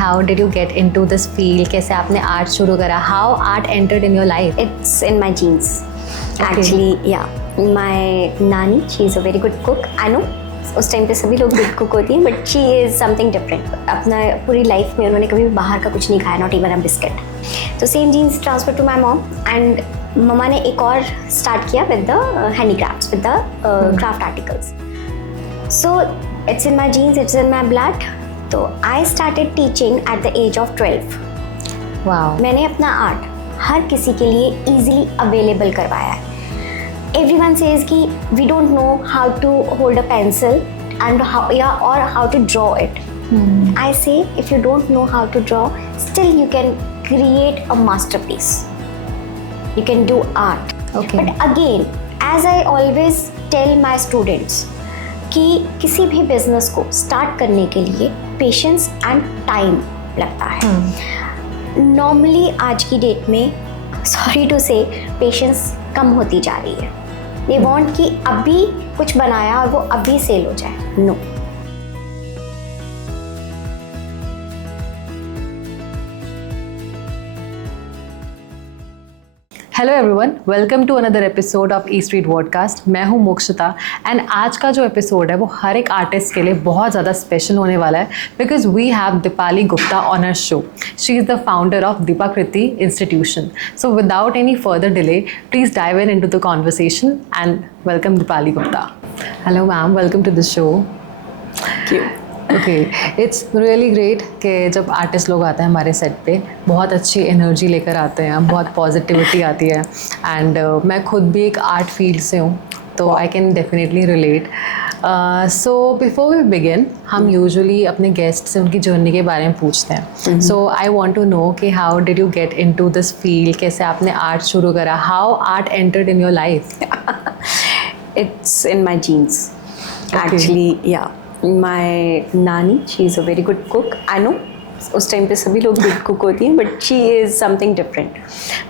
how did you get into this field? कैसे आपने art शुरू करा? How art entered in your life? It's in my genes. Actually, yeah. My nani, she is a very good cook. I know. उस time पे सभी लोग good cook होती हैं, but she is something different. अपना पूरी लाइफ में उन्होंने कभी भी बाहर का कुछ नहीं खाया, नॉट इवन अ बिस्किट. तो same genes transfer to my mom. And mama ने एक और स्टार्ट किया with the handicrafts, with the craft articles. So it's in my genes, it's in my blood. तो I started teaching at the age of 12. Wow. मैंने अपना art हर किसी के लिए ईजिली अवेलेबल करवाया है. Everyone says कि we don't know how to hold a pencil and how to draw it. I say if you don't know how to draw, still you can create a masterpiece. You can do art. Okay. But again, as I always tell my students कि किसी भी business को start करने के लिए patience and time लगता है. Normally आज की डेट में, सॉरी टू से, पेशेंस कम होती जा रही है. दे वांट कि अभी कुछ बनाया और वो अभी सेल हो जाए. No. Hello everyone, welcome to another episode of E street podcast. मैं हूं मोक्षिता एंड आज का जो एपिसोड है वो हर एक आर्टिस्ट के लिए बहुत ज़्यादा स्पेशल होने वाला है because we have Deepali Gupta on our show. She is the founder of Deepakriti institution. So without any further delay, please dive in into the conversation and welcome Deepali Gupta. Hello ma'am, welcome to the show. Thank you. Okay, it's really great कि जब artist लोग आते हैं हमारे set पे बहुत अच्छी energy लेकर आते हैं, बहुत पॉजिटिविटी आती है. एंड मैं खुद भी एक आर्ट फील्ड से हूँ, तो I can definitely relate. So before we begin, हम यूजुअली अपने गेस्ट से उनकी जर्नी के बारे में पूछते हैं. So I want to know कि how did you get into this field, कैसे आपने आर्ट शुरू करा, how art entered in your life? It's in my genes. Actually, yeah. My nani, she is a very good cook. I know. उस time पे सभी लोग good cook होती हैं, but she is something different.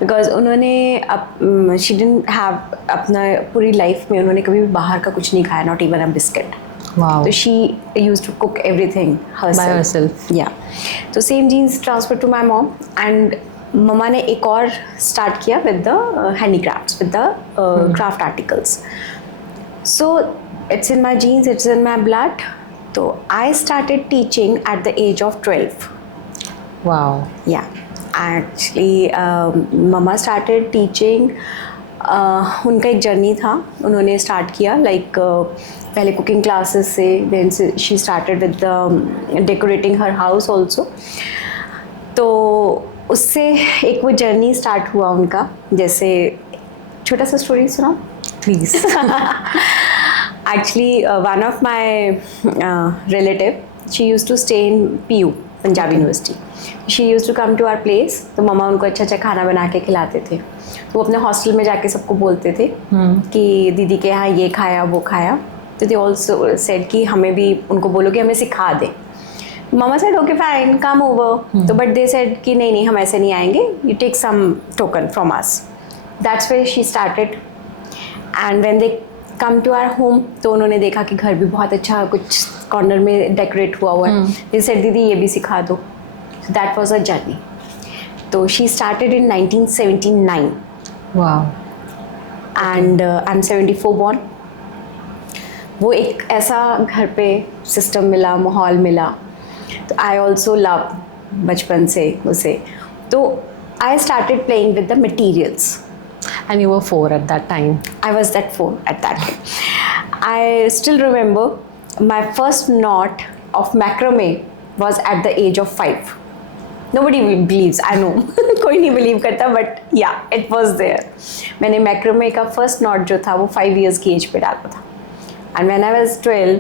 Because उन्होंने she didn't have, अपना पूरी life में उन्होंने कभी भी बाहर का कुछ नहीं खाया, not even a biscuit. Wow. तो she used to cook everything By herself. Yeah. तो same genes transfer to my mom. And mama ने एक और स्टार्ट किया with the handicrafts, with the craft articles. So it's in my genes, it's in my blood. तो I started teaching at the age of 12. Wow. Yeah, actually, mama started teaching. उनका एक journey था. उन्होंने start किया like पहले cooking classes से, then she started with decorating her house also. तो उससे एक वो जर्नी स्टार्ट हुआ उनका. जैसे छोटा सा स्टोरी सुनाओ Please. Actually, one of my relative, she used to stay in PU, Punjab University. She used to come to our place. तो ममा उनको अच्छा अच्छा खाना बना के खिलाते थे. तो वो अपने हॉस्टल में जाके सबको बोलते थे कि दीदी के यहाँ ये खाया वो खाया. तो दे ऑल्सो सेड कि हमें भी उनको बोलो कि हमें सिखा दे. Mama said okay fine, come over. तो बट दे सेड कि नहीं नहीं, हम ऐसे नहीं आएंगे, you take some token from us. That's where she started. And when they come to our home, तो उन्होंने देखा कि घर भी बहुत अच्छा कुछ कॉर्नर में डेकोरेट हुआ है. दे सेड दीदी ये भी सिखा दो. That was a journey. तो she started in 1979. Wow. And I am 74 born. वो एक ऐसा घर पे सिस्टम मिला, माहौल मिला. तो आई ऑल्सो लव बचपन से उसे. तो I started playing with the materials. And you were 4 at that time. I was that 4 at that time. I still remember my first knot of macrame was at the age of 5. Nobody believes, I know. कोई नहीं believe करता, but yeah, it was there. मैंने macrame का first knot जो था वो 5 years की as पे डाला था. And when I was 12,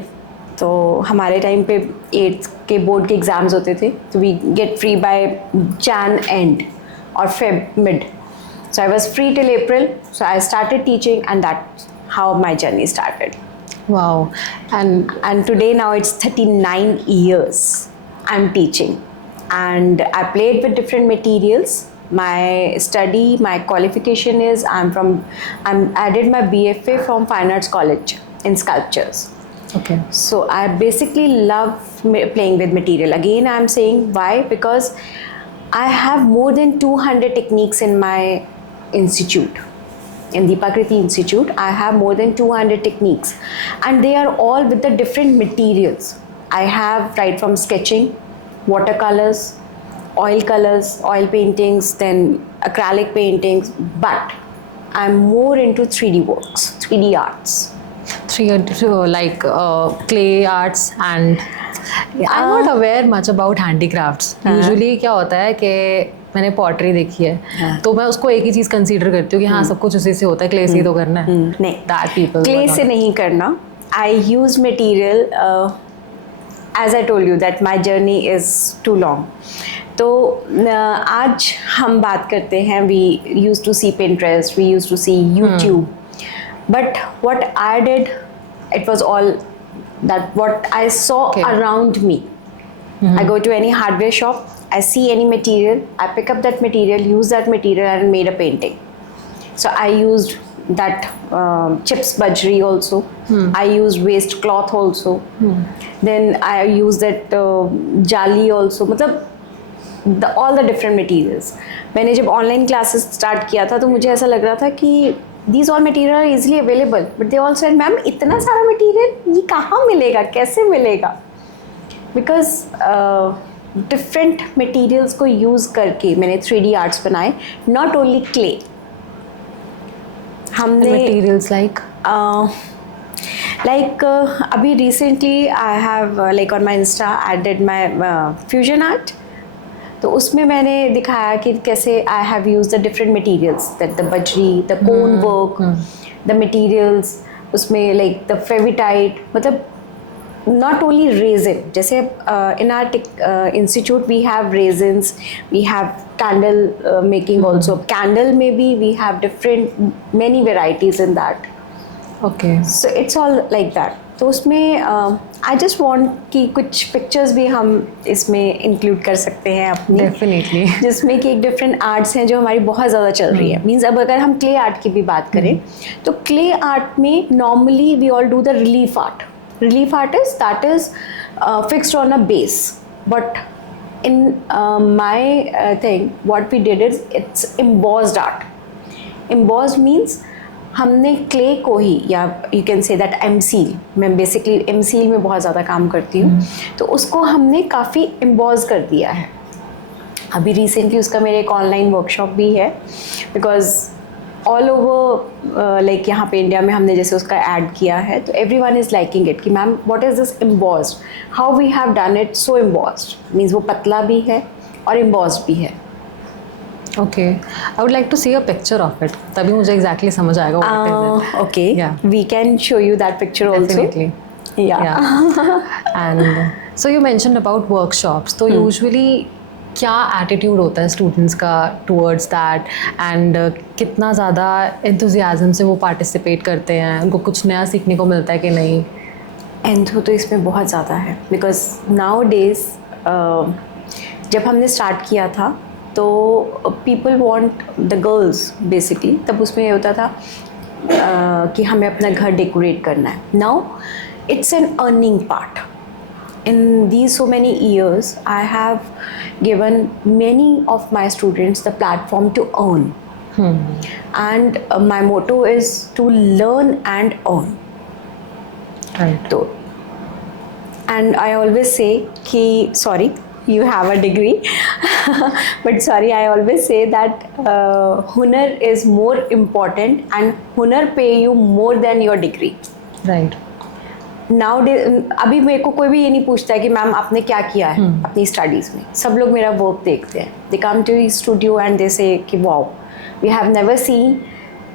तो हमारे टाइम पे 8th के बोर्ड के एग्ज़ाम्स होते थे. तो we get free by Jan end or Feb mid. So I was free till April. So I started teaching, and that's how my journey started. Wow. And today now it's 39 years I'm teaching, and I played with different materials. My study, my qualification is I did my BFA from Fine Arts College in sculptures. Okay. So I basically love playing with material. Again, I'm saying why? Because I have more than 200 techniques in my institute. In Deepakriti Institute, I have more than 200 techniques, and they are all with the different materials. I have right from sketching, watercolors, oil paintings, then acrylic paintings, but I'm more into 3D works, 3D arts. Like clay arts and I'm not aware much about handicrafts. Usually क्या होता है कि मैंने pottery देखी है तो मैं उसको एक ही चीज़ कंसीडर करती हूँ कि हाँ सब कुछ उसी से होता है, क्ले से ही तो करना है. नहीं, That people क्ले से नहीं करना. I use material, as I told you that my journey is too long. तो आज हम बात करते हैं, we use to see Pinterest, we use to see YouTube, but what I did, it was all that what I saw around me. I go to any hardware shop, I see any material, I pick up that material, use that material and made a painting. So I used that chips bajri also. I used waste cloth also. Then I used that jali also. मतलब all the different materials. मैंने जब online classes start किया था तो मुझे ऐसा लग रहा था कि these all material are easily available, but they all said ma'am इतना सारा मटीरियल ये कहाँ मिलेगा, कैसे मिलेगा? बिकॉज डिफरेंट मटीरियल्स को यूज़ करके मैंने 3D आर्ट्स बनाए, नॉट ओनली क्ले. हमने materials like अभी recently I have like on my Insta I did my fusion art. तो उसमें मैंने दिखाया कि कैसे I have use the different materials, that the bajri, the cone work, the materials उसमें लाइक द फेविटाइट, मतलब not only resin, जैसे in our institute we have resins, we have candle making also. Candle में भी we have different many varieties in that. Okay. So it's all like that. तो उसमें I just want कि कुछ pictures भी हम इसमें include कर सकते हैं अपनी. Definitely. जिसमें कि एक different arts हैं जो हमारी बहुत ज़्यादा चल रही है. Means अब अगर हम clay art की भी बात करें तो clay art में normally we all do the relief art. Relief art is that is fixed on a base, but in my thing what we did is it's embossed art. Embossed means हमने clay को ही, या you can say that M-Seal, मैं basically M-Seal में बहुत ज़्यादा काम करती हूँ, तो उसको हमने काफ़ी एम्बॉज कर दिया है. अभी रिसेंटली उसका मेरे एक ऑनलाइन वर्कशॉप भी है, बिकॉज ऑल ओवर लाइक यहाँ पे इंडिया में हमने जैसे उसका ऐड किया है तो every one is liking it कि ma'am what is this embossed, how we have done it so embossed. Means वो पतला भी है और एम्बॉस्ड भी है. Okay, I would like to see a picture of it. तभी मुझे exactly समझ आएगा what is it. Okay, Yeah. we can show you that picture also. Definitely. Yeah. And so you mentioned about workshops. तो usually क्या attitude होता है students का towards that, and कितना ज़्यादा enthusiasm से वो participate करते हैं, उनको कुछ नया सीखने को मिलता है कि नहीं? एंथो तो इसमें बहुत ज़्यादा है, बिकॉज नाउ डेज जब हमने स्टार्ट किया था तो people want the girls basically, तब उसमें ये होता था कि हमें अपना घर डेकोरेट करना है. Now it's an earning part. In these so many years, I have given many of my students the platform to earn. And my motto is to learn and earn. Right. So, and I always say कि sorry, you have a degree, but sorry, I always say that hunar is more important and hunar pay you more than your degree. Right. Now day अभी मेरे को कोई भी ये नहीं पूछता है कि मैम आपने क्या किया है अपनी स्टडीज़ में. सब लोग मेरा वर्क देखते हैं. They come to studio and they say कि wow, we have never seen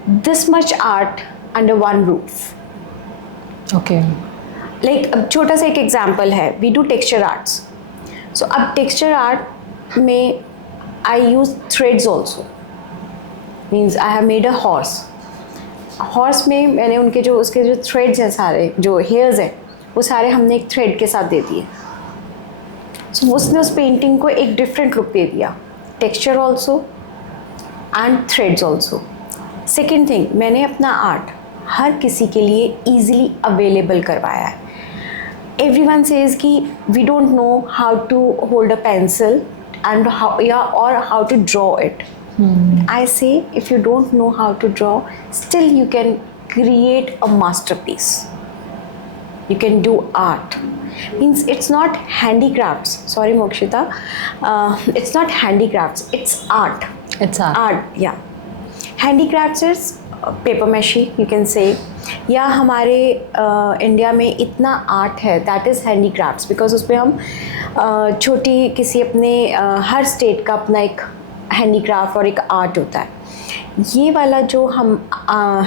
this much art under one roof. Okay. Like अब छोटा सा एक एग्जांपल है, we do texture arts. So अब टेक्सचर आर्ट में I use threads also. Means I have made a horse में मैंने उनके जो उसके जो थ्रेड्स हैं, सारे जो हेयर्स हैं, वो सारे हमने एक थ्रेड के साथ दे दिए. सो उसने उस पेंटिंग को एक डिफरेंट लुक दे दिया. Texture also and threads also. Second thing, मैंने अपना आर्ट हर किसी के लिए ईजिली अवेलेबल करवाया है. everyone says कि we don't know how to hold a pencil and how to draw it. I say if you don't know how to draw, still you can create a masterpiece. You can do art. Means it's not handicrafts. Sorry Mokshita, it's not handicrafts. It's art. It's art. Yeah. Handicrafts is paper mache, you can say. या हमारे India में इतना art है that is handicrafts, because उस पर हम छोटी किसी अपने हर स्टेट का अपना एक हैंडीक्राफ्ट और एक आर्ट होता है. ये वाला जो हम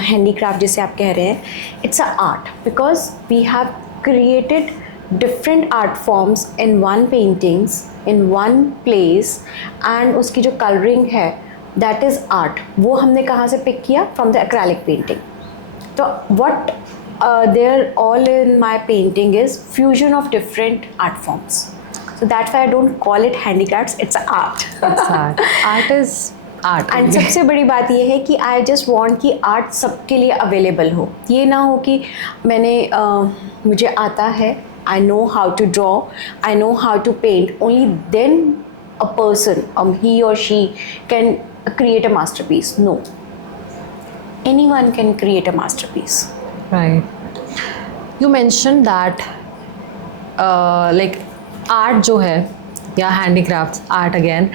हैंडीक्राफ्ट जिसे आप कह रहे हैं, it's a art because we have created different art forms in one paintings in one place, and उसकी जो कलरिंग है दैट इज़ आर्ट. वो हमने कहाँ से पिक किया? From the acrylic painting. So what they're all in my painting is fusion of different art forms. So that's why I don't call it handicrafts. It's art. It's art. Art is art. And सबसे बड़ी बात ये है कि I just want कि art सबके लिए available हो. ये ना हो कि मुझे आता है, I know how to draw, I know how to paint. Only then a person, he or she can create a masterpiece. No. Anyone can create a masterpiece. Right. You mentioned that like art जो है या handicrafts art again,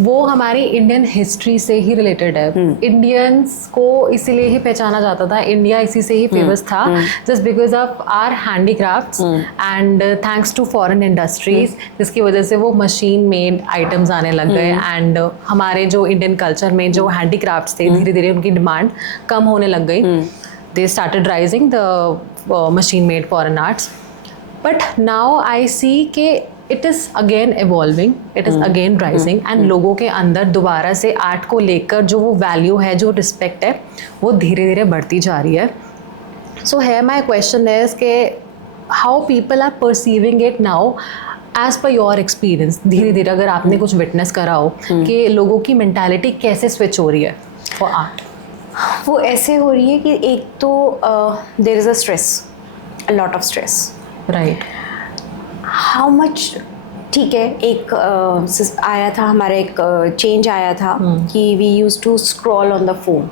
वो हमारी Indian history से ही related है. Indians को इसीलिए ही पहचाना जाता था, इंडिया इसी से ही फेमस था, just because of our handicrafts and thanks to foreign industries, जिसकी वजह से वो मशीन मेड आइटम्स आने लग गए. एंड हमारे जो इंडियन कल्चर में जो हैंडीक्राफ्ट्स थे, धीरे धीरे उनकी डिमांड कम होने लग गई. They started rising the machine made foreign arts. But now I see के it is again evolving, it is again rising, and लोगों के अंदर दोबारा से आर्ट को लेकर जो वो वैल्यू है, जो रिस्पेक्ट है, वो धीरे धीरे बढ़ती जा रही है. सो है माई क्वेश्चन इज के how people are perceiving it now as per your experience. धीरे धीरे अगर आपने कुछ विटनेस करा हो कि लोगों की मेंटालिटी कैसे स्विच हो रही है फॉर आर्ट. वो ऐसे हो रही है कि एक तो there is a stress, a lot of stress. Right. How much, ठीक है, एक आया था हमारा एक चेंज आया था कि we use to scroll on the phone,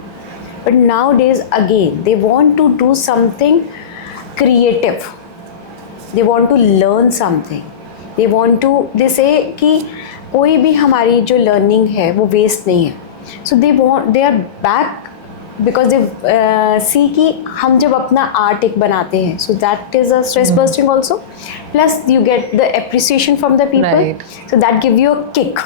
but nowadays again they want to do something creative, they want to learn something, they want to, they say कि कोई भी हमारी जो लर्निंग है वो वेस्ट नहीं है. So they are back because they see कि हम जब अपना आर्ट एक बनाते हैं, so that is a stress bursting also, plus you get the appreciation from the people, so that give you a kick.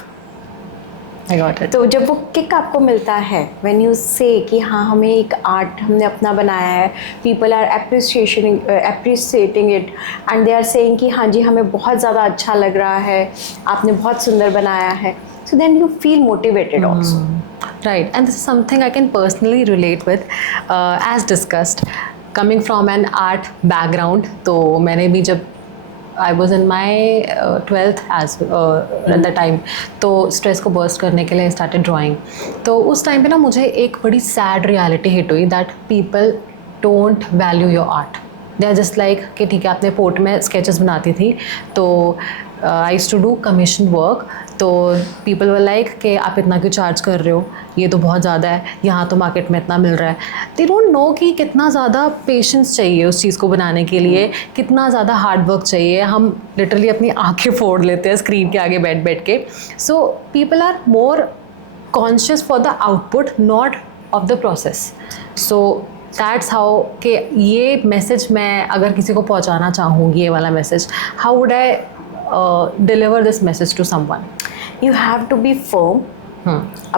I got it. तो जब वो किक आपको मिलता है व्हेन यू से कि हाँ हमें एक आर्ट हमने अपना बनाया है, people are appreciating it and they are saying कि हाँ जी हमें बहुत ज़्यादा अच्छा लग रहा है, आपने बहुत सुंदर बनाया है, so then you feel motivated also. Right, and this is something I can personally relate with, as discussed, coming from an art background. तो मैंने भी जब I was in my 12th as at the time, तो stress को burst करने के लिए I started drawing. तो उस टाइम पे ना मुझे एक बड़ी सैड रियलिटी हिट हुई that people don't value your art. They are just like कि ठीक है, आपने पोर्ट में स्केचेस बनाती थी, तो I used to do commission work, तो पीपल वर लाइक कि आप इतना क्यों चार्ज कर रहे हो, ये तो बहुत ज़्यादा है, यहाँ तो मार्केट में इतना मिल रहा है. दे डोंट नो कि कितना ज़्यादा पेशेंस चाहिए उस चीज़ को बनाने के लिए, कितना ज़्यादा हार्ड वर्क चाहिए. हम लिटरली अपनी आँखें फोड़ लेते हैं स्क्रीन के आगे बैठ बैठ के. So people are more conscious for the output, not of the process. So that's how कि ये मैसेज मैं अगर किसी को पहुँचाना चाहूँगी, ये वाला message, how would I deliver this message to someone? You have to be firm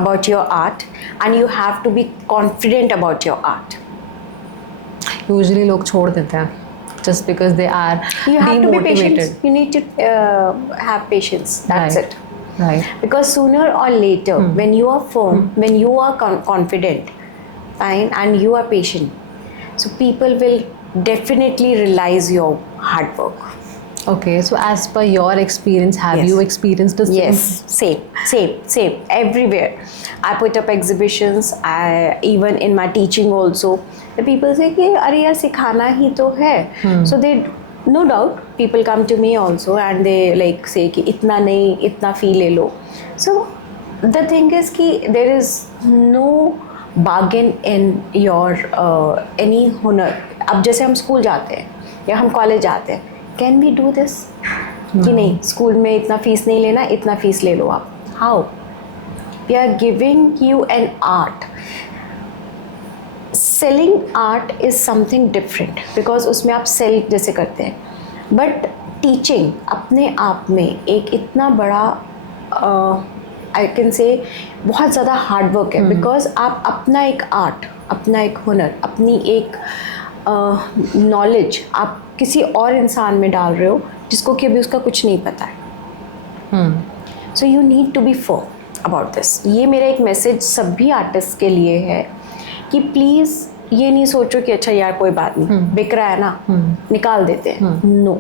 about your art and you have to be confident about your art. Usually लोग छोड़ देते हैं just because they are you have to be demotivated. patient. You need to have patience. That's Right. it. Right. Because sooner or later, when you are firm, when you are confident, fine, and you are patient, so people will definitely realize your hard work. Okay, so as per your experience, have Yes. you experienced the same? Yes, same. Everywhere. I put up exhibitions. Even in my teaching also, the people say कि अरे यार सिखाना ही तो है. So they no doubt people come to me also and they like say कि इतना नहीं इतना फ़ी ले लो. So the thing is कि there is no bargain in your any हुनर. अब जैसे हम स्कूल जाते हैं या हम कॉलेज जाते हैं, कैन वी डू दिस कि नहीं स्कूल में इतना फ़ीस नहीं लेना, इतना फ़ीस ले लो आप. How? We are giving you an art. Selling art is something different because उसमें आप सेल जैसे करते हैं, बट टीचिंग अपने आप में एक इतना बड़ा आई कैन से बहुत ज़्यादा हार्ड वर्क है. बिकॉज आप अपना एक आर्ट, अपना एक हुनर, अपनी एक नॉलेज आप किसी और इंसान में डाल रहे हो जिसको कि अभी उसका कुछ नहीं पता है. So you need to be firm about this. ये मेरा एक मैसेज सभी आर्टिस्ट के लिए है कि प्लीज़ ये नहीं सोचो कि अच्छा यार कोई बात नहीं, बिक रहा है ना, निकाल देते हैं. No,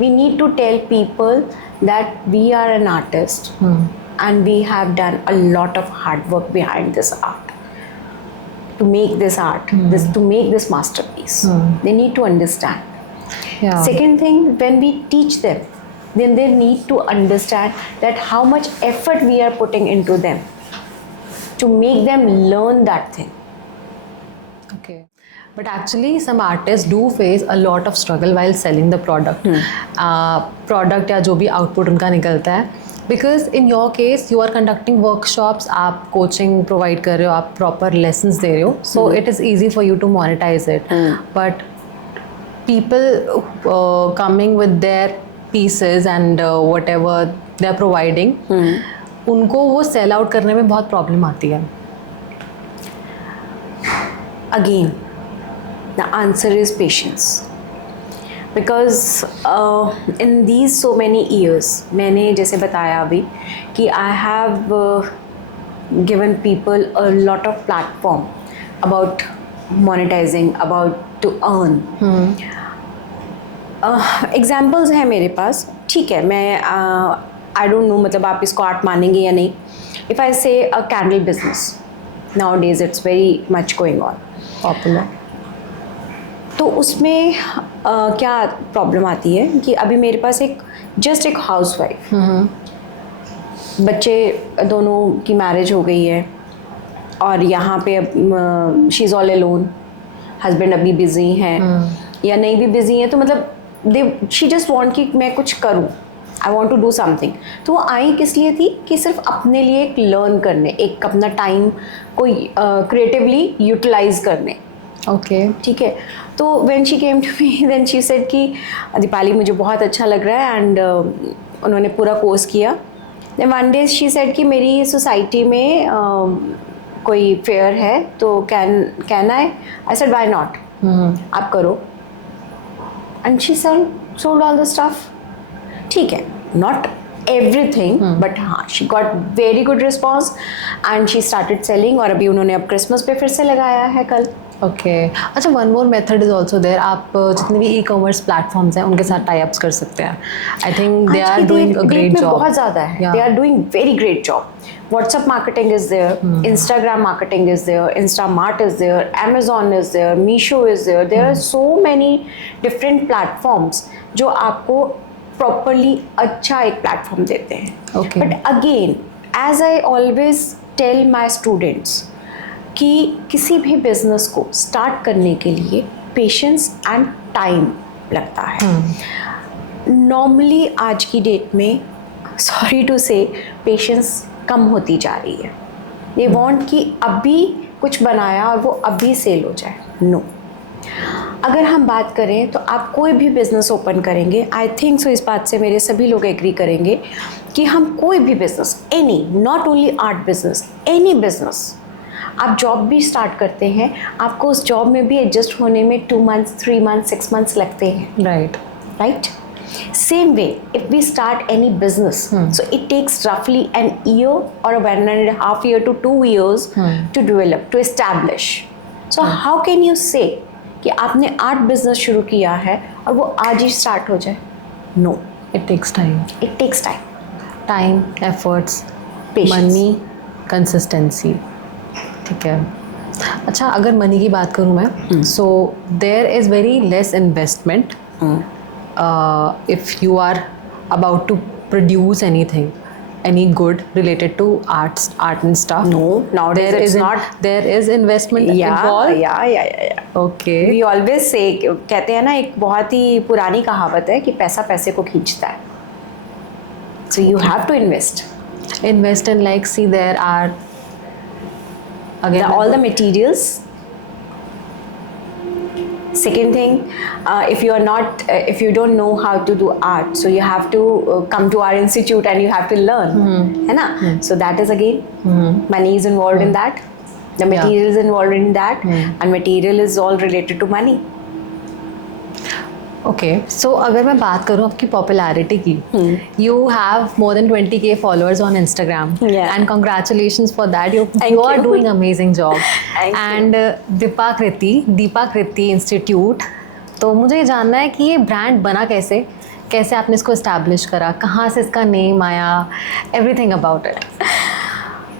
we need to tell people that we are an artist and we have done a lot of hard work behind this art to make this art, to make this masterpiece. They need to understand. Yeah. Second thing, when we teach them, then they need to understand that how much effort we are putting into them to make them learn that thing. Okay. But actually, some artists do face a lot of struggle while selling the product. Product या जो भी output उनका निकलता है. Because in your case, you are conducting workshops, आप coaching provide कर रहे हो, आप proper lessons दे रहे हो. So it is easy for you to monetize it. But people coming with their pieces and whatever they are providing, उनको वो sell out करने में बहुत problem आती है. Again, the answer is patience. Because in these so many years, मैंने जैसे बताया अभी कि I have given people a lot of platform about monetizing, about to earn. Examples हैं मेरे पास. ठीक है, मैं I don't know मतलब आप इसको आर्ट मानेंगे या नहीं. If I say a candle business, nowadays it's very much going on. Popular. तो उसमें क्या प्रॉब्लम आती है कि अभी मेरे पास एक हाउसवाइफ, बच्चे दोनों की मैरिज हो गई है और यहाँ पे अब she is all alone, husband अभी बिजी हैं या नहीं भी बिजी हैं, तो मतलब शी जस्ट वांट कि मैं कुछ करूँ, I want to do something. तो वो आई किस लिए थी कि सिर्फ अपने लिए एक लर्न करने, एक अपना टाइम कोई क्रिएटिवली यूटिलाइज करने. ओके, ठीक है. तो when she came to me then she said कि दीपाली मुझे बहुत अच्छा लग रहा है, एंड उन्होंने पूरा कोर्स किया. Then one day she said कि मेरी सोसाइटी में कोई फेयर है तो can I said why not, आप करो. And she sold all the stuff. ठीक है, नॉट everything, but हाँ, she got very good response and she started selling. और अभी उन्होंने अब क्रिसमस पे फिर से लगाया है कल. ओके. अच्छा, one more method is also there. आप जितने भी ई कॉमर्स प्लेटफॉर्म्स हैं उनके साथ टाई अप्स कर सकते हैं. I think they are doing a great job. बहुत ज़्यादा है. They are doing very great job. WhatsApp marketing is there, Instagram marketing is there, Instamart is there, Amazon is there, Meesho is there. There are so many different platforms जो आपको properly अच्छा एक platform देते हैं. Okay. But again, as I always tell my students कि किसी भी business को स्टार्ट करने के लिए पेशेंस एंड टाइम लगता है. नॉर्मली आज की डेट में, सॉरी टू से, पेशेंस कम होती जा रही है. दे वांट कि अभी कुछ बनाया और वो अभी सेल हो जाए. नो. अगर हम बात करें तो आप कोई भी बिज़नेस ओपन करेंगे, आई थिंक सो इस बात से मेरे सभी लोग एग्री करेंगे कि हम कोई भी business, any, not only art business, any business, आप जॉब भी स्टार्ट करते हैं, आपको उस जॉब में भी एडजस्ट होने में 2 months, 3 months, 6 months लगते हैं. Right. Same way, if we start any business, so it takes roughly an year or 1.5 year to 2 years to develop, to establish. So how can you say कि आपने art business शुरू किया है और वो आज ही स्टार्ट हो जाए? No, it takes time. It takes time. Time, efforts, Patience. Money, consistency. ठीक है. अच्छा, अगर मनी की बात करूँ मैं, so there is very less investment if you are about to produce anything, any good related to art and stuff. No, nowadays it's not. There is investment Yeah, involved. yeah. Okay. We always say, कहते हैं ना, एक बहुत ही पुरानी कहावत है कि पैसा पैसे को खींचता है. So you have to invest. Invest in, like, see, there are again All the materials. Second thing, if you are not, if you don't know how to do art, so you have to come to our institute and you have to learn, है ना? So that is again, money is involved in that. The material is involved in that, and material is all related to money. Okay, so अगर मैं बात करूँ आपकी popularity की, you have more than 20K followers on Instagram, Yeah. And congratulations for that. You you. Are doing amazing job. Thank you. And Deepakriti institute, तो मुझे ये जानना है कि ये ब्रांड बना कैसे, कैसे आपने इसको इस्टेब्लिश करा, कहाँ से इसका नेम आया, एवरीथिंग अबाउट इट.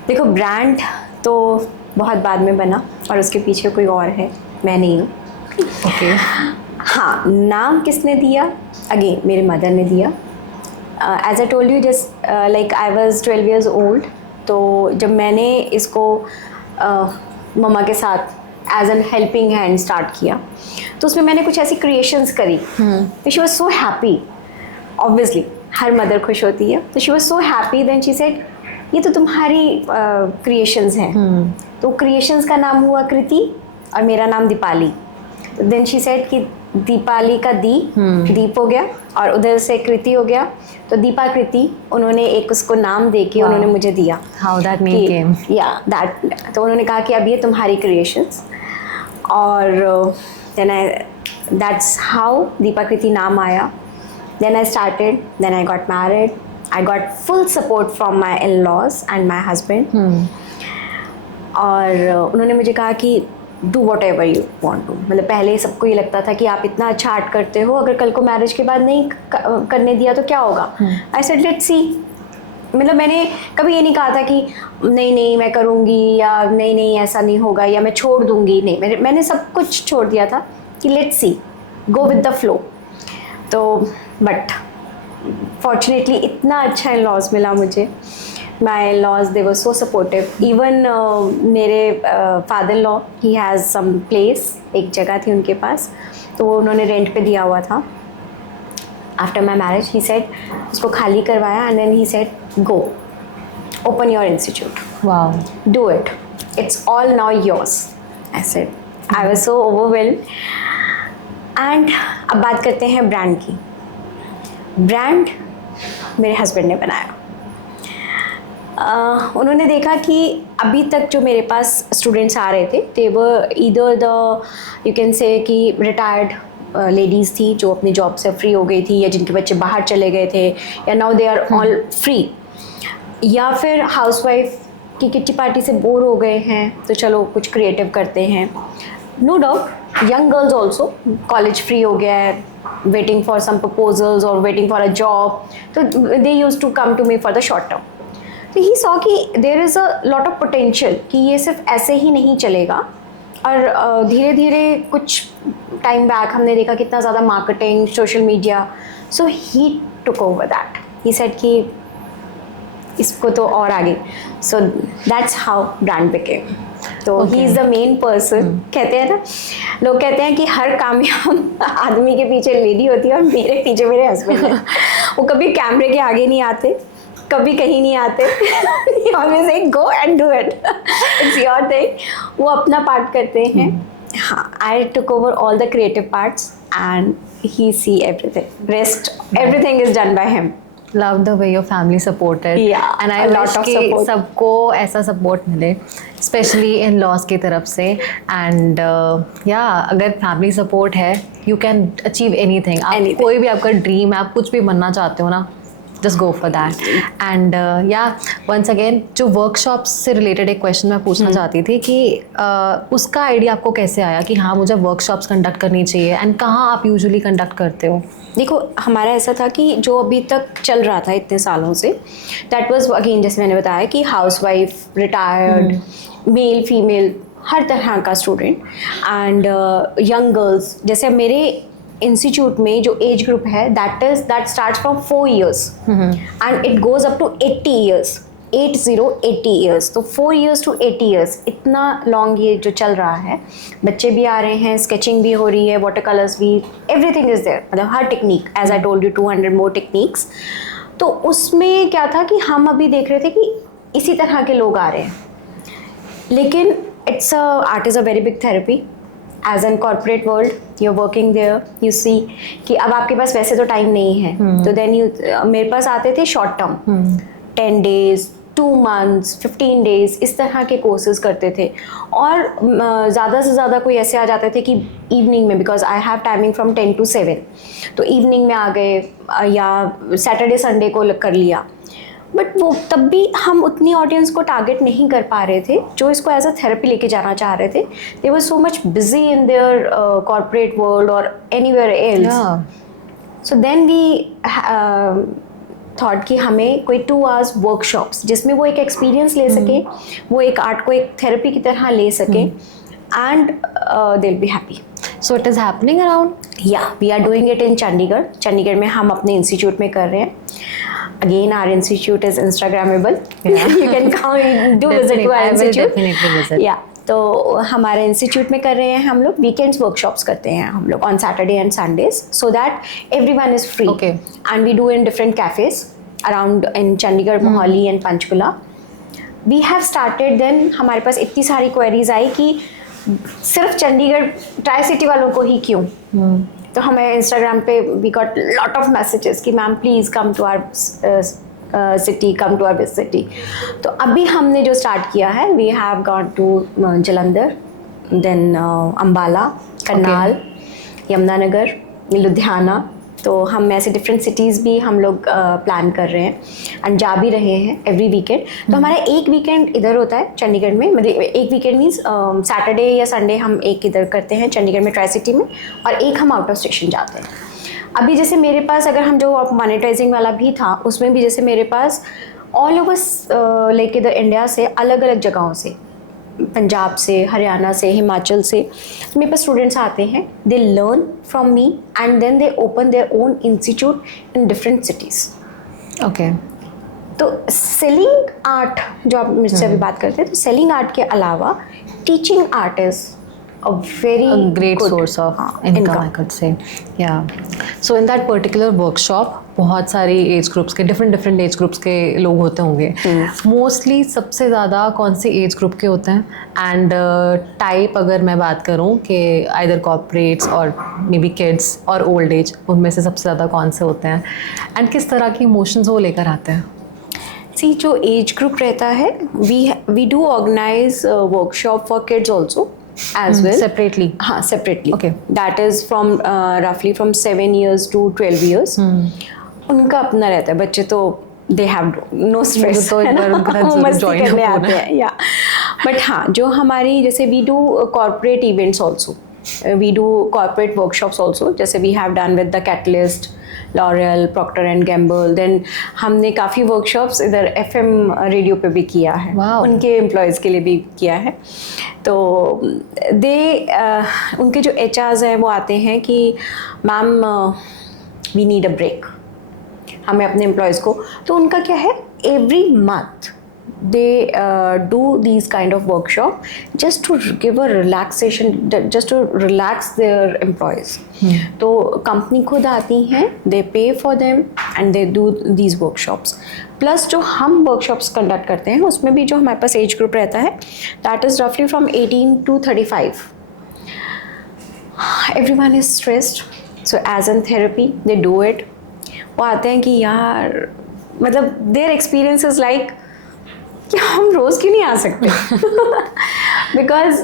देखो, ब्रांड तो बहुत बाद में बना और उसके पीछे कोई और है, मैं नहीं हूँ. ओके. हाँ, नाम किसने दिया? अगेन मेरे मदर ने दिया. As I told you, just like I was 12 years old, तो जब मैंने इसको मम्मा के साथ as an helping hand start किया, तो उसमें मैंने कुछ ऐसी क्रिएशंस करी. तो she was so happy. Obviously her mother खुश होती है. तो she was so happy. Then she said, ये तो तुम्हारी क्रिएशंस हैं. तो क्रिएशंस का नाम हुआ कृति और मेरा नाम दीपाली. देन शी सेड कि दीपाली का दीप हो गया और उधर से कृति हो गया, तो दीपा कृति उन्होंने एक उसको नाम दे के उन्होंने मुझे दिया. How that name came. या दैट, तो उन्होंने कहा कि अब ये तुम्हारी क्रिएशंस. और then I, that's how Deepakriti नाम आया. Then I started, then I got married. I got full support from my in-laws and my husband. और उन्होंने मुझे कहा कि do whatever you want to. मतलब पहले सबको ये लगता था कि आप इतना अच्छा आर्ट करते हो, अगर कल को मैरिज के बाद नहीं करने दिया तो क्या होगा. I said let's see. मतलब मैंने कभी ये नहीं कहा था कि नहीं मैं करूँगी, या नहीं ऐसा नहीं होगा, या मैं छोड़ दूँगी. नहीं, मैंने सब कुछ छोड़ दिया था कि let's see, go with the flow. तो बट फॉर्चुनेटली इतना अच्छा इन-लॉज मिला मुझे. My in-laws, they were so supportive. Even मेरे father-in-law, he has some place, एक जगह थी उनके पास, तो वो उन्होंने रेंट पे दिया हुआ था. After my marriage, he said, उसको खाली करवाया, and then he said, go, open your institute. Wow. Do it. It's all now yours. I said, I was so overwhelmed. And अब बात करते हैं ब्रांड की. ब्रांड मेरे हस्बैंड ने बनाया. उन्होंने देखा कि अभी तक जो मेरे पास स्टूडेंट्स आ रहे थे, they were either the, you can say कि रिटायर्ड लेडीज़ थी जो अपनी जॉब से फ्री हो गई थी, या जिनके बच्चे बाहर चले गए थे, या now they are all free, या फिर हाउसवाइफ की किट्टी पार्टी से बोर हो गए हैं तो चलो कुछ क्रिएटिव करते हैं. No doubt young girls also, college free हो गया है, वेटिंग फॉर सम प्रपोजल्स और वेटिंग फॉर अ जॉब, तो they use to come to me for the short term. तो ही सॉ कि there is a lot of potential, कि ये सिर्फ ऐसे ही नहीं चलेगा. और धीरे धीरे कुछ टाइम बैक हमने देखा कितना ज़्यादा marketing, social media. So he took over that. He said कि इसको तो और आगे. So that's how brand became. तो he is the main person. कहते हैं ना, लोग कहते हैं कि हर कामयाब आदमी के पीछे लेडी होती है, और मेरे पीछे मेरे हस्बैंड है. वो कभी कैमरे के आगे नहीं आते, कभी कहीं नहीं आते. Always say go and do it, it's your thing. वो अपना पार्ट करते हैं. हाँ, I took over all the creative parts and he see everything. Rest everything is done by him. Love the way your family supported. Yeah, and I a lot wish of कि support. सबको ऐसा support मिले, specially in laws की तरफ से. And या अगर family support है, यू कैन अचीव एनीथिंग. आप कोई भी आपका ड्रीम है, आप कुछ भी बनना चाहते हो ना, just go for that. And yeah, once again, जो वर्कशॉप्स से रिलेटेड एक क्वेश्चन मैं पूछना चाहती थी कि उसका आइडिया आपको कैसे आया कि हाँ मुझे वर्कशॉप्स कंडक्ट करनी चाहिए, एंड कहाँ आप यूजुअली कंडक्ट करते हो? देखो, हमारा ऐसा था कि जो अभी तक चल रहा था इतने सालों से, दैट वाज अगेन, जैसे मैंने बताया कि हाउसवाइफ, रिटायर्ड, मेल फीमेल हर तरह का स्टूडेंट एंड यंग गर्ल्स. जैसे मेरे इंस्टीट्यूट में जो एज ग्रुप है that starts from 4 years and it goes up to 80 years. 80 years. तो 4 years to 80 years इतना लॉन्ग ये जो चल रहा है. बच्चे भी आ रहे हैं, स्केचिंग भी हो रही है, वाटर कलर्स भी, एवरीथिंग इज देयर. मतलब हर technique, as I told you 200 more techniques. तो उसमें क्या था कि हम अभी देख रहे थे कि इसी तरह के लोग आ रहे हैं. लेकिन art is a very big therapy. As an corporate world you are working there, you see कि अब आपके पास वैसे तो टाइम नहीं है. तो देन यू मेरे पास आते थे short term, 10 days, 2 months, 15 days, इस तरह के कोर्सेज करते थे. और ज़्यादा से ज़्यादा कोई ऐसे आ जाते थे कि इवनिंग में, because I have timing from 10 to 7, तो इवनिंग में आ गए या सैटरडे संडे को कर लिया. बट वो तब भी हम उतनी ऑडियंस को टारगेट नहीं कर पा रहे थे जो इसको एज अ थेरेपी लेके जाना चाह रहे थे. They were so much busy in their corporate world और anywhere else. So then we thought कि हमें कोई 2 hours वर्कशॉप्स जिसमें वो एक एक्सपीरियंस ले सके, वो एक आर्ट को एक थेरेपी की तरह ले सके, and they will be happy. So it is happening around. Yeah we are doing it in Chandigarh. Chandigarh में हम अपने इंस्टीट्यूट में कर रहे हैं. Again, our institute is Instagrammable. Yeah. You can come do visit to our institute. Definitely visit. Yeah. तो हमारे institute में कर रहे हैं हम लोग. वीकेंड्स वर्कशॉप्स करते हैं हम लोग on Saturday and Sundays, so that everyone is free. Okay. And we do in different cafes around in Chandigarh, Mohali and Panchkula. We have started. Then हमारे पास इतनी सारी क्वेरीज आई कि सिर्फ चंडीगढ़ ट्राई सिटी वालों को ही क्यों. तो हमें इंस्टाग्राम पे we got lot of messages कि ma'am please come to our city, come to our city. तो अभी हमने जो स्टार्ट किया है, we have gone to Jalandhar, then Ambala, Karnal, Yamunanagar, Ludhiana. तो हम ऐसे डिफरेंट सिटीज़ भी हम लोग प्लान कर रहे हैं एंड जा भी रहे हैं एवरी वीकेंड. तो हमारा एक वीकेंड इधर होता है चंडीगढ़ में. मतलब एक वीकेंड मीन्स सैटरडे या संडे हम एक इधर करते हैं चंडीगढ़ में ट्राई सिटी में, और एक हम आउट ऑफ स्टेशन जाते हैं. अभी जैसे मेरे पास अगर हम जो मॉनेटाइजिंग वाला भी था उसमें भी जैसे मेरे पास ऑल ओवर लाइक इधर इंडिया से अलग अलग जगहों से, पंजाब से, हरियाणा से, हिमाचल से मेरे पास स्टूडेंट्स आते हैं. They learn from me and then they open their own institute in different cities. Okay. तो सेलिंग आर्ट जो आप मुझसे अभी बात करते हैं, तो सेलिंग आर्ट के अलावा teaching art is a very great good, source of income, I could say. Yeah. So in that particular workshop, बहुत सारी एज ग्रुप्स के डिफरेंट एज ग्रुप्स के लोग होते होंगे. मोस्टली सबसे ज़्यादा कौन से एज ग्रुप के होते हैं? एंड टाइप अगर मैं बात करूँ कि आइदर कॉर्पोरेट्स और मे बी किड्स और ओल्ड एज, उनमें से सबसे ज़्यादा कौन से होते हैं एंड किस तरह की इमोशंस वो लेकर आते हैं? सी, जो एज ग्रुप रहता है, we do organise workshop for kids also as well. Separately? हाँ, separately. Okay. That is from roughly from 7 years to 12 years. उनका अपना रहता है. बच्चे तो they have no stress. तो एक बार उनके साथ मस्ती join करने up आते हैं. Yeah. But हाँ, जो हमारी जैसे we do corporate events also. We do corporate workshops also. जैसे we have done with the Catalyst, L'Oreal, Procter and Gamble. Then हमने काफ़ी वर्कशॉप्स इधर FM रेडियो पे भी किया है. Wow. उनके एम्प्लॉयज़ के लिए भी किया है. तो उनके जो HRs हैं वो आते हैं कि ma'am we need a break, हमें अपने एम्प्लॉयज़ को. तो उनका क्या है, every month they do these kind of workshop just to give a relaxation, just to relax their employees. तो कंपनी खुद आती हैं, they pay for them and they do these workshops. Plus जो हम वर्कशॉप्स कंडक्ट करते हैं उसमें भी जो हमारे पास एज ग्रुप रहता है, that is roughly from 18 to 35. Everyone is stressed, so as in therapy they do it. वो आते हैं कि यार मतलब their experience is like कि हम रोज़ क्यों नहीं आ सकते. Because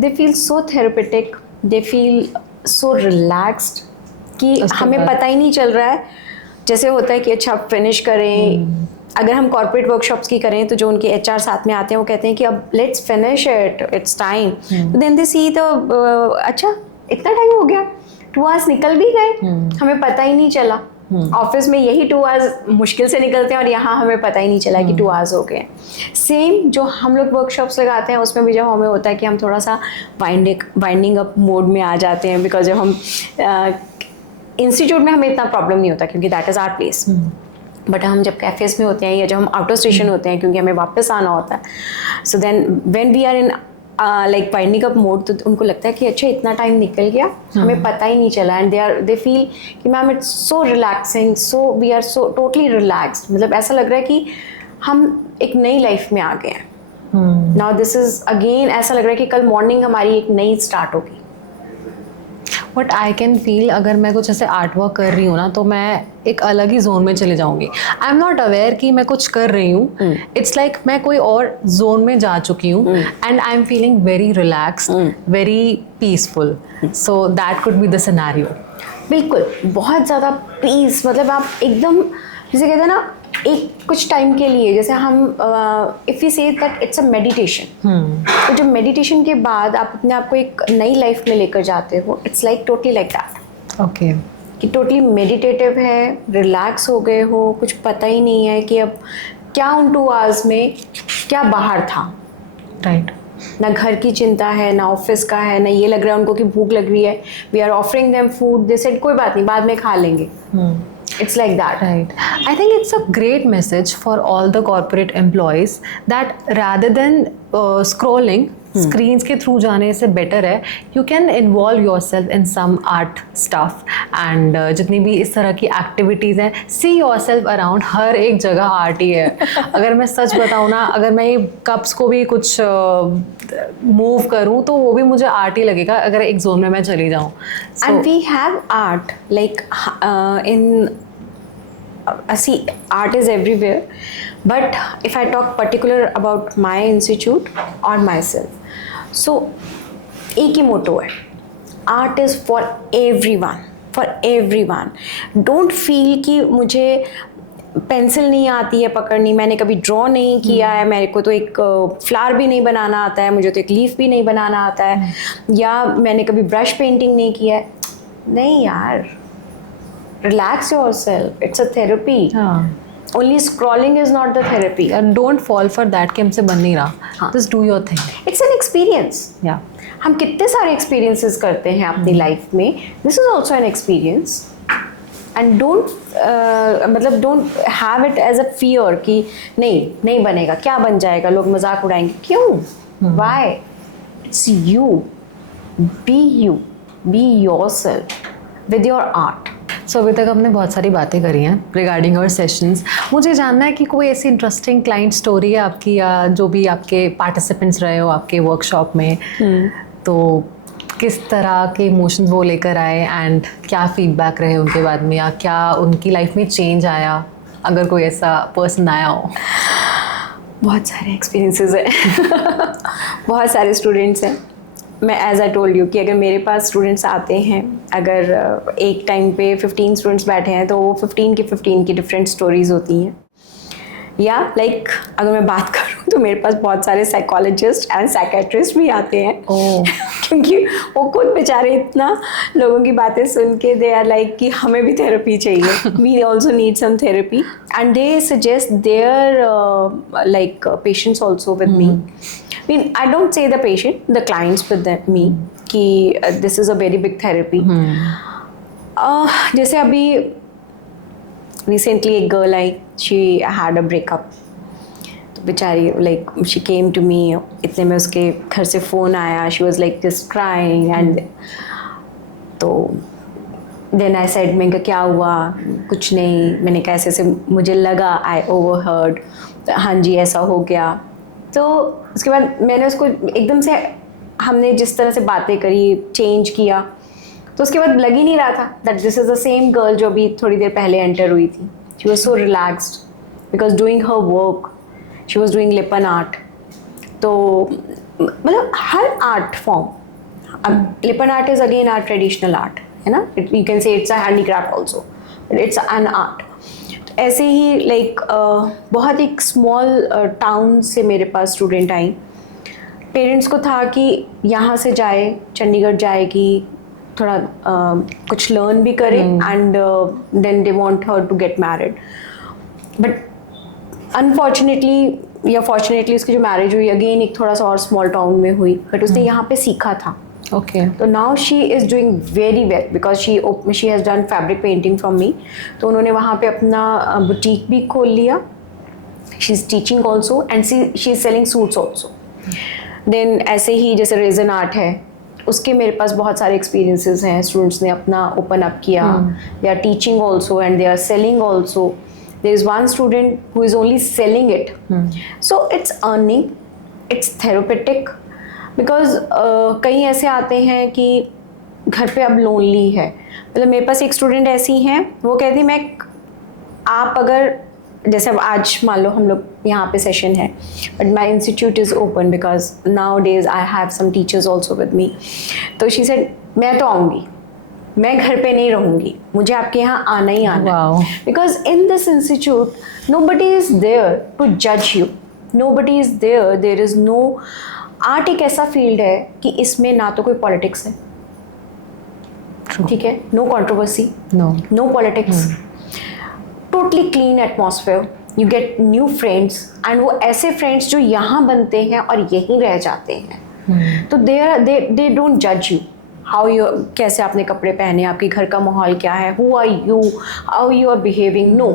they feel so therapeutic, they feel so relaxed कि हमें पता ही नहीं चल रहा है. जैसे होता है कि अच्छा फिनिश करें. अगर हम कॉर्पोरेट वर्कशॉप्स की करें तो जो उनके HR साथ में आते हैं वो कहते हैं कि अब let's finish it, it's time. Then they see तो अच्छा इतना टाइम हो गया, 2 hours निकल भी गए, हमें पता ही नहीं चला. ऑफिस में यही 2 आवर्स मुश्किल से निकलते हैं और यहाँ हमें पता ही नहीं चला कि 2 आवर्स हो गए। सेम जो हम लोग वर्कशॉप्स लगाते हैं उसमें भी जब हमें होता है कि हम थोड़ा सा वाइंडिंग अप मोड में आ जाते हैं, बिकॉज जब हम इंस्टीट्यूट में हमें इतना प्रॉब्लम नहीं होता क्योंकि that is our place, but हम जब कैफ़ेज़ में होते हैं या जब हम आउट ऑफ स्टेशन होते हैं क्योंकि हमें वापस आना होता है, so then when we are in like winding up mode, तो उनको लगता है कि अच्छा इतना टाइम निकल गया, हमें पता ही नहीं चला, एंड दे फील कि ma'am it's so relaxing, so we are so totally relaxed, मतलब ऐसा लग रहा है कि हम एक नई लाइफ में आ गए हैं। नाउ दिस इज़ अगेन ऐसा लग रहा है कि कल मॉर्निंग हमारी एक नई स्टार्ट होगी। बट आई कैन फील अगर मैं कुछ ऐसे आर्ट वर्क कर रही हूँ ना तो मैं एक अलग ही जोन में चले जाऊँगी। आई एम नॉट अवेयर कि मैं कुछ कर रही हूँ, इट्स लाइक मैं कोई और जोन में जा चुकी हूँ and I am feeling very relaxed, very peaceful, so that could be the scenario. बिल्कुल, बहुत ज़्यादा पीस, मतलब आप एकदम जैसे कहते हैं ना एक कुछ टाइम के लिए, जैसे हम if you say that it's a meditation, तो जब मेडिटेशन के बाद आप अपने आप को एक नई लाइफ में लेकर जाते हो, it's like totally like that. Okay, कि टोटली मेडिटेटिव है, रिलैक्स हो गए हो, कुछ पता ही नहीं है कि अब क्या उन 2 आवर्स में क्या बाहर था। राइट। ना घर की चिंता है, ना ऑफिस का है, ना ये लग रहा है उनको कि भूख लग रही है, we are offering them food, they said कोई बात नहीं बाद में खा लेंगे। It's like that. Right. I think it's a great message for all the corporate employees that rather than scrolling screens के through जाने से better है you can involve yourself in some art stuff and जितनी भी इस तरह की activities हैं, see yourself around, हर एक जगह art ही है। अगर मैं सच बताऊँ ना, अगर मैं ये कप्स को भी कुछ मूव करूँ तो वो भी मुझे आर्ट ही लगेगा अगर एक जोन में मैं चली जाऊँ। And we have art like in see, art is everywhere, but if I talk particular about my institute or myself, so एक ही मोटो है, art is for everyone, for everyone. Don't feel कि मुझे पेंसिल नहीं आती है पकड़नी, मैंने कभी ड्रॉ नहीं किया है, मेरे को तो एक फ्लावर भी नहीं बनाना आता है, मुझे तो एक लीफ भी नहीं बनाना आता है, या मैंने कभी ब्रश पेंटिंग नहीं किया है। नहीं यार, relax yourself, it's a therapy. Only scrolling is not the therapy. Don't fall for that कि हमसे बन नहीं रहा, just do your thing. It's an experience. Yeah. हम कितने सारे experiences करते हैं अपनी लाइफ में, this is also an experience. And मतलब don't have it as a fear कि नहीं बनेगा, क्या बन जाएगा, लोग मजाक उड़ाएंगे, क्यों? Why? It's you. Be yourself with your art. सो अभी तक हमने बहुत सारी बातें करी हैं रिगार्डिंग आवर सेशंस। मुझे जानना है कि कोई ऐसी इंटरेस्टिंग क्लाइंट स्टोरी है आपकी, या जो भी आपके पार्टिसिपेंट्स रहे हो आपके वर्कशॉप में, तो किस तरह के इमोशंस वो लेकर आए एंड क्या फीडबैक रहे उनके बाद में, या क्या उनकी लाइफ में चेंज आया, अगर कोई ऐसा पर्सन आया हो? बहुत सारे एक्सपीरियंसेस हैं बहुत सारे स्टूडेंट्स हैं। मैं एज आई टोल्ड यू कि अगर मेरे पास स्टूडेंट्स आते हैं, अगर एक टाइम पे 15 स्टूडेंट्स बैठे हैं तो वो 15 की डिफरेंट स्टोरीज होती हैं। या लाइक अगर मैं बात करूँ तो मेरे पास बहुत सारे साइकोलॉजिस्ट एंड साइकेट्रिस्ट भी आते हैं क्योंकि वो खुद बेचारे इतना लोगों की बातें सुन के दे आर लाइक कि हमें भी थेरेपी चाहिए, we also need some therapy, and they suggest there like patients also with me. I don't say the patient, the clients with me कि this is a very big therapy. जैसे अभी recently एक girl I, she had a breakup. तो बेचारी like she came to me, इतने में उसके घर से फ़ोन आया, she was like just crying and तो then I said मैं क्या हुआ, कुछ नहीं, मैंने कहा ऐसे मुझे लगा, I overheard, हाँ जी ऐसा हो गया। तो उसके बाद मैंने उसको एकदम से, हमने जिस तरह से बातें करी, चेंज किया, तो उसके बाद लग ही नहीं रहा था that this is the same girl जो अभी थोड़ी देर पहले एंटर हुई थी। She was so relaxed because doing her work, she was doing Lippan art. तो मतलब हर आर्ट फॉर्म, अब Lippan art is again our traditional art है ना, you can say it's a handicraft also, but it's an art. ऐसे ही like बहुत एक स्मॉल टाउन से मेरे पास स्टूडेंट आई, पेरेंट्स को था कि यहाँ से जाए, चंडीगढ़ जाएगी, थोड़ा कुछ लर्न भी करे and then they want her to get married. But unfortunately या फॉर्चुनेटली उसकी जो मैरिज हुई अगेन एक थोड़ा सा और स्मॉल टाउन में हुई, बट उसने यहाँ पे सीखा था. ओके. तो now she is doing very well because she has done fabric painting from me. तो उन्होंने वहाँ पे अपना बुटीक भी खोल लिया. She is teaching also and she is selling suits also. Then ऐसे ही जैसे रेजन आर्ट है, उसके मेरे पास बहुत सारे एक्सपीरियंसेस हैं. स्टूडेंट्स ने अपना ओपन अप किया. They are teaching also and they are selling also. There is one student who is only selling it. So it's earning, it's therapeutic. Because कई ऐसे आते हैं कि घर पे अब लोनली है. मतलब मेरे पास एक स्टूडेंट ऐसी हैं, वो कहती मैं आप अगर जैसे अब आज मान लो हम लोग यहाँ पे सेशन है, but my institute is open because nowadays I have some teachers also with me. तो शी सेड मैं तो आऊँगी, मैं घर पे नहीं रहूँगी, मुझे आपके यहाँ आना ही आना है. Because in this institute nobody is there to जज you, nobody is there is no. Art एक ऐसा फील्ड है कि इसमें ना तो कोई पॉलिटिक्स है, ठीक है, no controversy, no politics, totally clean atmosphere. You get new friends and वो ऐसे फ्रेंड्स जो यहाँ बनते हैं और यहीं रह जाते हैं. तो दे डोंट जज यू हाउ यू, कैसे आपने कपड़े पहने, आपके घर का माहौल क्या है, who are you, how you are behaving. No,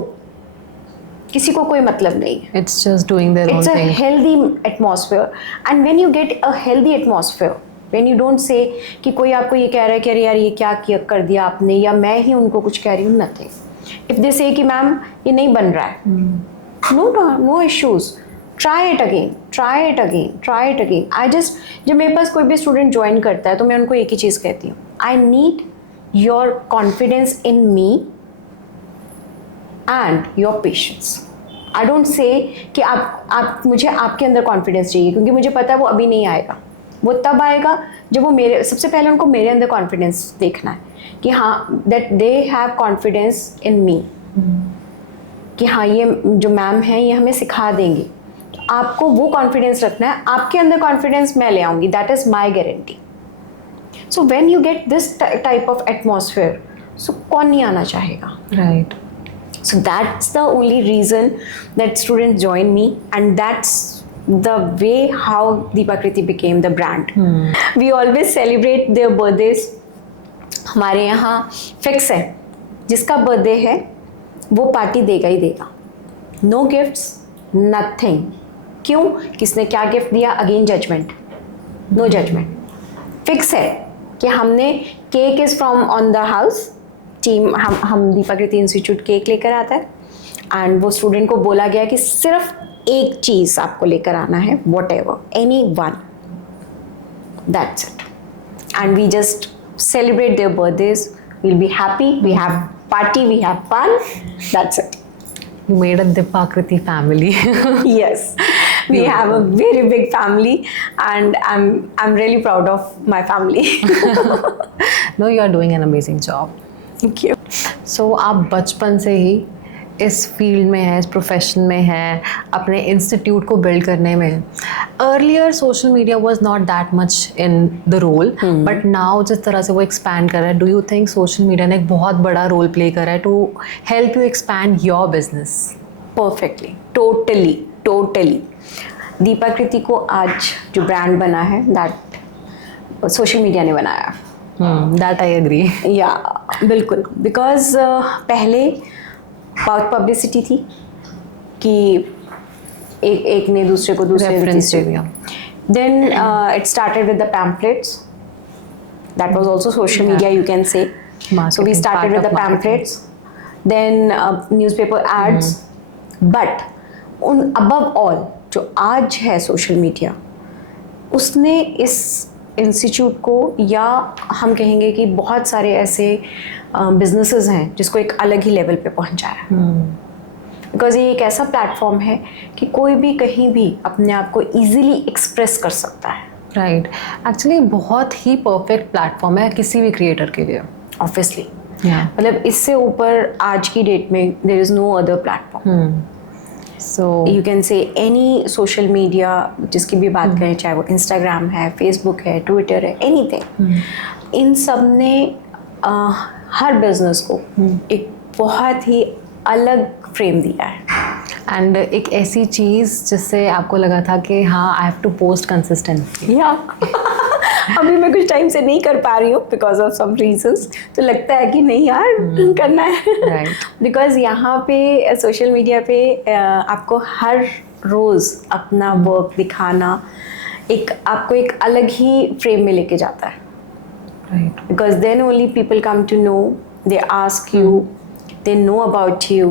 किसी को कोई मतलब नहीं है. It's just doing their own thing. It's a healthy atmosphere and when you get a healthy atmosphere, when you don't say कि कोई आपको ये कह रहा है कि अरे यार ये क्या किया कर दिया आपने, या मैं ही उनको कुछ कह रही हूँ. नथिंग. इफ दे से कि मैम ये नहीं बन रहा है, no issues, try it again. I just, जब मेरे पास कोई भी स्टूडेंट ज्वाइन करता है तो मैं उनको एक ही चीज़ कहती हूँ, I need your confidence in me and your patience. I don't say कि आप मुझे आपके अंदर कॉन्फिडेंस चाहिए, क्योंकि मुझे पता है वो अभी नहीं आएगा. वो तब आएगा जब वो मेरे, सबसे पहले उनको मेरे अंदर कॉन्फिडेंस देखना है कि हाँ that they have confidence in me, कि हाँ ये जो मैम है ये हमें सिखा देंगी. आपको वो कॉन्फिडेंस रखना है. आपके अंदर कॉन्फिडेंस मैं ले आऊँगी, that is my guarantee. So when you get this type of atmosphere, so कौन नहीं आना चाहेगा, right? So that's the only reason that students join me, and that's the way how Deepakriti became the brand. We always celebrate their birthdays. हमारे यहाँ fix है, जिसका birthday है वो पार्टी देगा ही देगा. No gifts, nothing. क्यों, किसने क्या गिफ्ट दिया, again judgment. No judgment. Fix है कि हमने cake is from on the house team. हम दीपाकृति इंस्टीट्यूट केक लेकर आता है एंड वो स्टूडेंट को बोला गया कि सिर्फ एक चीज़ आपको लेकर आना है, whatever, any one, that's it. And we just celebrate their birthdays. We'll be happy, we have party, we have fun, that's it. You made a Deepakriti family. Yes, we have a very big family and I'm really proud of my family. No, you are doing an amazing job. Thank you. So आप बचपन से ही इस field में है, इस profession में है, अपने इंस्टीट्यूट को बिल्ड करने में है. Earlier social media was not that much in the role, but now जिस तरह से वो एक्सपैंड कर रहा है, do you think social media ने एक बहुत बड़ा रोल प्ले करा है to help you expand your business? Perfectly, totally. Deepakriti को आज जो ब्रांड बना है, दैट सोशल मीडिया ने बनाया. That I agree. या बिल्कुल, बिकॉज पहले बहुत पब्लिसिटी थी कि एक ने दूसरे को दूसरे रेफरेंस दे दिया. Then it started with the pamphlets. That was also social media, you can say. So we started with the pamphlets, then newspaper ads. But above all जो आज है सोशल मीडिया, उसने इस इंस्टीट्यूट को, या हम कहेंगे कि बहुत सारे ऐसे बिजनेसेस हैं जिसको एक अलग ही लेवल पे पहुंचाया. बिकॉज ये एक ऐसा प्लेटफॉर्म है कि कोई भी कहीं भी अपने आप को इजीली एक्सप्रेस कर सकता है. राइट. एक्चुअली बहुत ही परफेक्ट प्लेटफॉर्म है किसी भी क्रिएटर के लिए, ऑब्वियसली. मतलब इससे ऊपर आज की डेट में there is no other platform. So you can say any social media जिसकी भी बात करें, चाहे वो इंस्टाग्राम है, फेसबुक है, ट्विटर है, एनीथिंग. इन सब ने हर बिजनेस को एक बहुत ही अलग फ्रेम दिया है। एंड एक ऐसी चीज़ जिससे आपको लगा था कि हाँ I have to post consistently. या अभी मैं कुछ टाइम से नहीं कर पा रही हूँ बिकॉज ऑफ सम रीजंस, तो लगता है कि नहीं यार करना है। बिकॉज यहाँ पे सोशल मीडिया पे आपको हर रोज़ अपना वर्क दिखाना आपको एक अलग ही फ्रेम में लेके जाता है। Right. Because then only people come to know, they ask you, they know about you.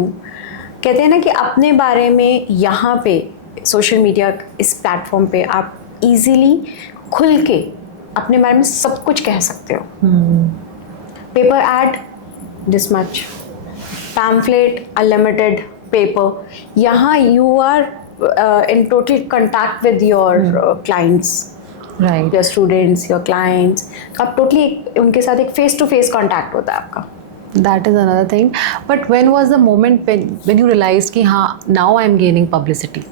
कहते हैं ना कि अपने बारे में यहाँ पे सोशल मीडिया इस प्लेटफॉर्म पे आप इजीली खुल के अपने बारे में सब कुछ कह सकते हो। Paper ad this much, pamphlet unlimited paper, यहाँ you are in total contact with your clients, right. Your students, your clients. तो आप टोटली उनके साथ एक फेस टू फेस कॉन्टैक्ट होता है आपका। That is another thing. But when was the moment when you realized कि हाँ now I'm gaining publicity?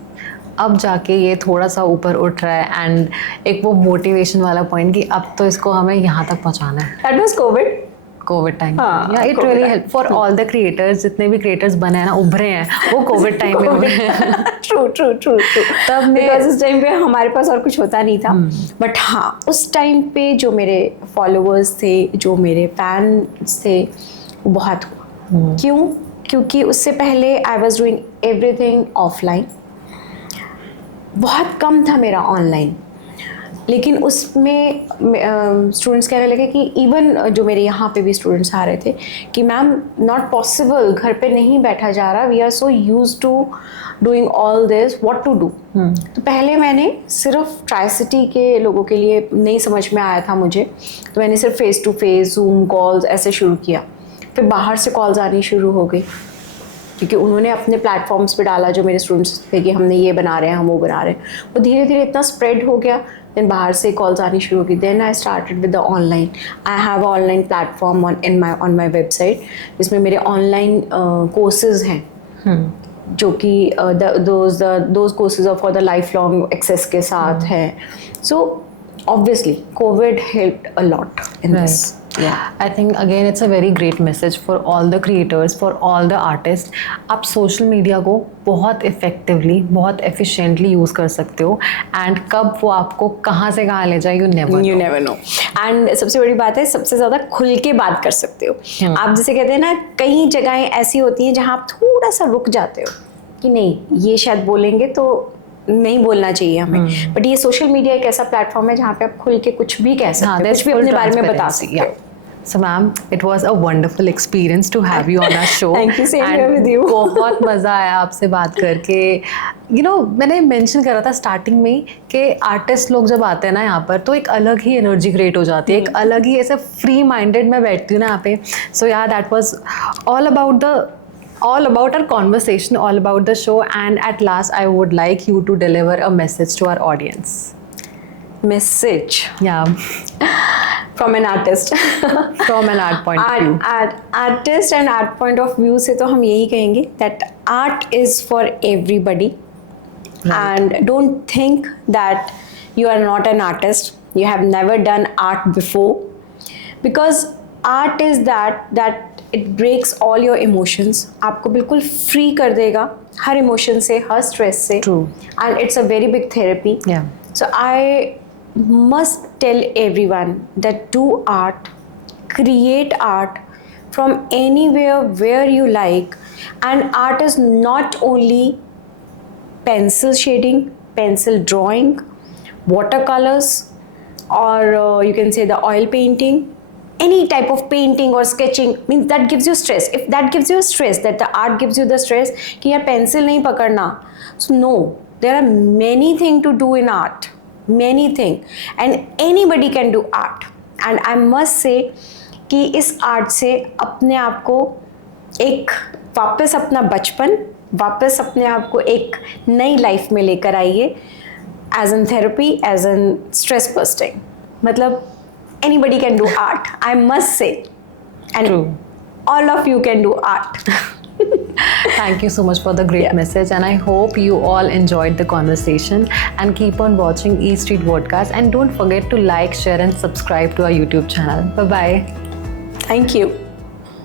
अब जाके ये थोड़ा सा ऊपर उठ रहा है एंड एक वो मोटिवेशन वाला पॉइंट कि अब तो इसको हमें यहाँ तक पहुँचाना है। That was COVID. Covid time. हाँ, या it really help for all the creators, जितने भी क्रिएटर्स बने हैं ना, उभरे हैं, वो कोविड टाइम में उभरे हैं। ट्रू। तब बिकॉज उस टाइम पे हमारे पास और कुछ होता नहीं था। बट हाँ, उस टाइम पे जो मेरे फॉलोअर्स थे, जो मेरे फैंस थे, वो बहुत हुआ। क्यों? क्योंकि उससे पहले I was doing everything offline, बहुत कम था मेरा ऑनलाइन। लेकिन उसमें स्टूडेंट्स कहने लगे कि इवन जो मेरे यहाँ पे भी स्टूडेंट्स आ रहे थे कि मैम नॉट पॉसिबल, घर पे नहीं बैठा जा रहा, we are so used to doing all this, what to do. तो पहले मैंने सिर्फ ट्राई सिटी के लोगों के लिए नहीं समझ में आया था मुझे, तो मैंने सिर्फ face to face Zoom calls ऐसे शुरू किया। फिर बाहर से कॉल्स आनी शुरू हो गई क्योंकि उन्होंने अपने प्लेटफॉर्म्स पे डाला, जो मेरे स्टूडेंट्स थे कि हमने ये बना रहे हैं, हम वो बना रहे हैं। वो धीरे धीरे इतना स्प्रेड हो गया, देन बाहर से कॉल्स आनी शुरू हो गई। Then I started with the online. I have a online platform on my website, जिसमें मेरे ऑनलाइन कोर्सेज हैं जो कि those courses are for the life long access के साथ हैं। So obviously Covid helped a lot in this. I think again it's a very great message for all the creators, for all the artists. आप social media को बहुत effectively, बहुत efficiently use कर सकते हो एंड कब वो आपको कहाँ से कहाँ ले जाए यू नेवर नो। एंड सबसे बड़ी बात है, सबसे ज़्यादा खुल के बात कर सकते हो। आप जैसे कहते हैं ना, कई जगहें ऐसी होती हैं जहाँ आप थोड़ा सा रुक जाते हो कि नहीं ये शायद बोलेंगे तो नहीं बोलना चाहिए हमें। बट ये सोशल मीडिया एक ऐसा प्लेटफॉर्म है जहाँ पे आप खुल के कुछ भी कह सकते हो, कुछ भी अपने बारे में बता सकते हो। So ma'am, it was a wonderful experience to have you on our show. Thank you, same here with you. बहुत मज़ा आया आपसे बात करके। मैंने मेंशन करा था स्टार्टिंग में कि आर्टिस्ट लोग जब आते हैं ना यहाँ पर, तो एक अलग ही एनर्जी क्रिएट हो जाती है, एक अलग ही ऐसे फ्री माइंडेड मैं बैठती हूँ ना यहाँ पे। सो या that was all about our conversation, all about the show, and at last I would like you to deliver a message to our audience. Message? Yeah. From an artist. From an art point of view. Artist and art point of view से तो हम यही कहेंगे that art is for everybody. Right. And don't think that you are not an artist, you have never done art before, because art is that it breaks all your emotions. आपको बिल्कुल free कर देगा हर emotion से, हर stress से. True. And it's a very big therapy. Yeah. So I must tell everyone that do art, create art from anywhere where you like. And art is not only pencil shading, pencil drawing, watercolors, or you can say the oil painting. Any type of painting or sketching means that gives you stress. If that gives you stress, that the art gives you the stress कि यार pencil नहीं पकड़ना, so no, there are many things to do in art, many things, and anybody can do art. And I must say कि इस art से अपने आप को एक वापस अपना बचपन, वापस अपने आप को एक नई लाइफ में लेकर आइए, as in therapy, as in stress busting. मतलब anybody can do art, I must say, and True. all of you can do art. Thank you so much for the great message, and I hope you all enjoyed the conversation. And keep on watching E Street Podcast, and don't forget to like, share, and subscribe to our YouTube channel. Bye bye. Thank you.